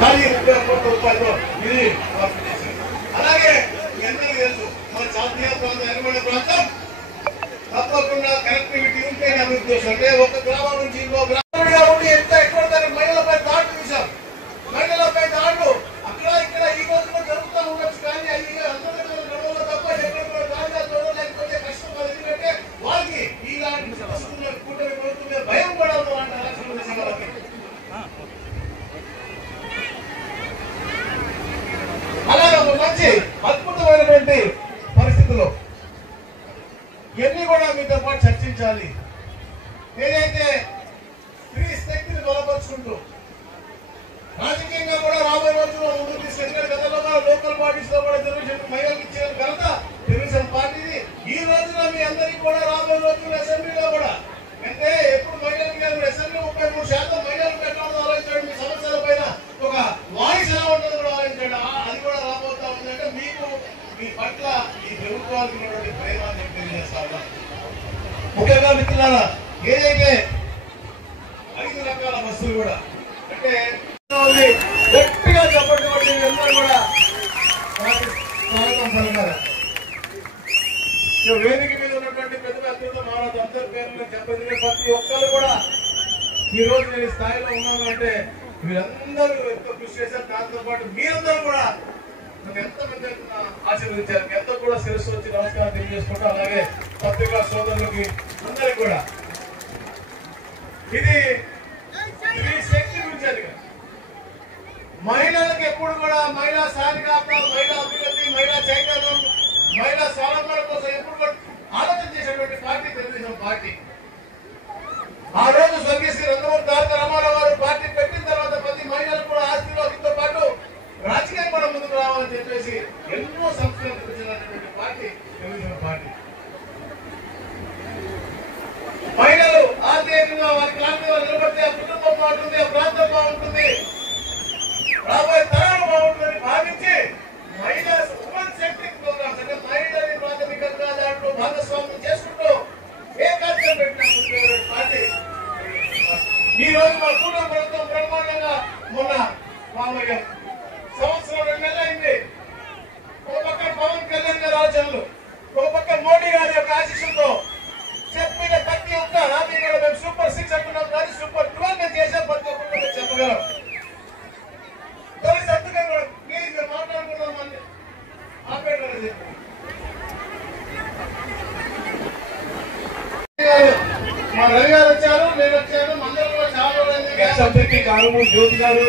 కానీ 30 కోట్ల రూపాయలు ఇది అలాగే ఎంతో తెలుసు మన జాతీయ ప్రాంతం నిర్మాణ ప్రాంతం తప్పకుండా కనెక్టివిటీ ఉంటే అభివృద్ధి చేస్తాం. అంటే ఒక గ్రామం నుంచి ఇంకో గ్రామంగా ఉండి ఎంత ఎక్కువ మహిళలపై దాడులు చూసాం. మహిళలపై దాడులు అక్కడ ఇక్కడ ఈ రోజుల్లో జరుగుతూ ఉండొచ్చు కానీ అవి అందరి గొడవలు తప్ప ఎక్కడ రాజా లేకపోతే కష్టం కాదు. ఎందుకంటే వాళ్ళకి ఇలాంటి కూటమి ప్రభుత్వం భయం కూడా అంటారు. అలాగే ఒక మంచి అద్భుతమైనటువంటి పరిస్థితుల్లో ఇవన్నీ కూడా మీతో పాటు చర్చించాలి. ఏదైతే స్త్రీ శక్తిని బలపరుచుకుంటూ రాజకీయంగా కూడా రాబోయే రోజుల్లో ముందుకు తీసుకెళ్ళి గతంలో కూడా లోకల్ బాడీస్ లో కూడా తెలుగుదేశం మహిళలకు ఇచ్చిన ఘనత తెలుగుదేశం పార్టీది. ఈ రోజున మీ అందరికీ కూడా రాబోయే రోజుల్లో అసెంబ్లీలో కూడా అంటే ఎప్పుడు మహిళలకు అసెంబ్లీ 33% మహిళలు పెట్టాలని ఆలోచించండి. మీ సమస్యల పైన ఒక వాయిస్ ఎలా ఉంటుందో కూడా ఆలోచించండి. అది కూడా రాబోతా ఉందంటే మీకు మీ పట్ల ఈ ప్రభుత్వానికి ఉన్నటువంటి ప్రేమాన్ని తెలియజేస్తా. ముఖ్యంగా మిత్రులారా ఏదైతే 5 రకాల బస్సులు కూడా అంటే గట్టిగా చెప్పండి అందరూ కూడా స్వాగతం పలికారు. వేదిక మీద ఉన్నటువంటి పెద్ద పెద్ద మహారాజు అందరి పేర్లు చెప్పండి. ప్రతి ఒక్కరు కూడా ఈ రోజు నేను స్థాయిలో ఉన్నాను అంటే మీరందరూ ఎంతో కృషి చేశారు. దాంతో పాటు మీరందరూ కూడా ఎంతమంది ఆశీర్వదించారు. ఎంతో కూడా శిరస్సు వచ్చి నమస్కారం తెలియజేసుకుంటూ అలాగే పత్రికా సోదరులకి అందరికి కూడా ఇది శక్తి గురించి అది మహిళలకు ఎప్పుడు కూడా మహిళా సాధికారత, మహిళా అభివృద్ధి, మహిళా చైతన్యం, మహిళా స్వావలంబన కోసం ఎప్పుడు కూడా ఆలోచన చేసేటువంటి పార్టీ తెలుగుదేశం పార్టీ. ఆ రోజు స్వర్గీయ శ్రీ నందమూరి తారక రామారావు గారు పార్టీ పెట్టిన తర్వాత ప్రతి మహిళలకు కూడా ఆస్తితో పాటు రాజకీయం కూడా ముందుకు రావాలని చెప్పేసి ఎన్నో సంస్థలు తెచ్చినటువంటి పార్టీ తెలుగుదేశం పార్టీ. మహిళలు ఆర్థికంగా వారి ప్రాంతంలో నిలబడితే ఆ కుటుంబం బాగుంటుంది, ఆ ప్రాంతం బాగుంటుంది, రాబోయే తరాలు బాగుంటుందని భావించి మహిళా ఉమెన్ సెంట్రిక్ ప్రోగ్రామ్స్ అంటే మహిళని ప్రాథమికంగా దాంట్లో భాగస్వామ్యం చేసుకుంటూ ఏ కార్యక్రమం పెట్టిన పార్టీ. ఈ రోజు మా కూటమి ప్రభుత్వం బ్రహ్మాండంగా మొన్న మామూలుగా సంవత్సరం 2 నెలలు అయింది. ఒక పక్క పవన్ కళ్యాణ్ గారి ఆలోచనలు, ఒక పక్క మోడీ గారి యొక్క ఆశీస్సులతో చెప్పిన ప్రతి ఒక్క హామీ కూడా మేము సూపర్ 6 అంటున్నాం కానీ సూపర్ 12 మేము చేసాం. ప్రతి ఒక్కరు చెప్పగలం. ప్లీజ్ మాట్లాడుకున్నాం ఆపేటది మా రవి గారు వచ్చారు, నేను వచ్చాను. మందరం కూడా చాలా కానుమూరి జ్యోతి గారు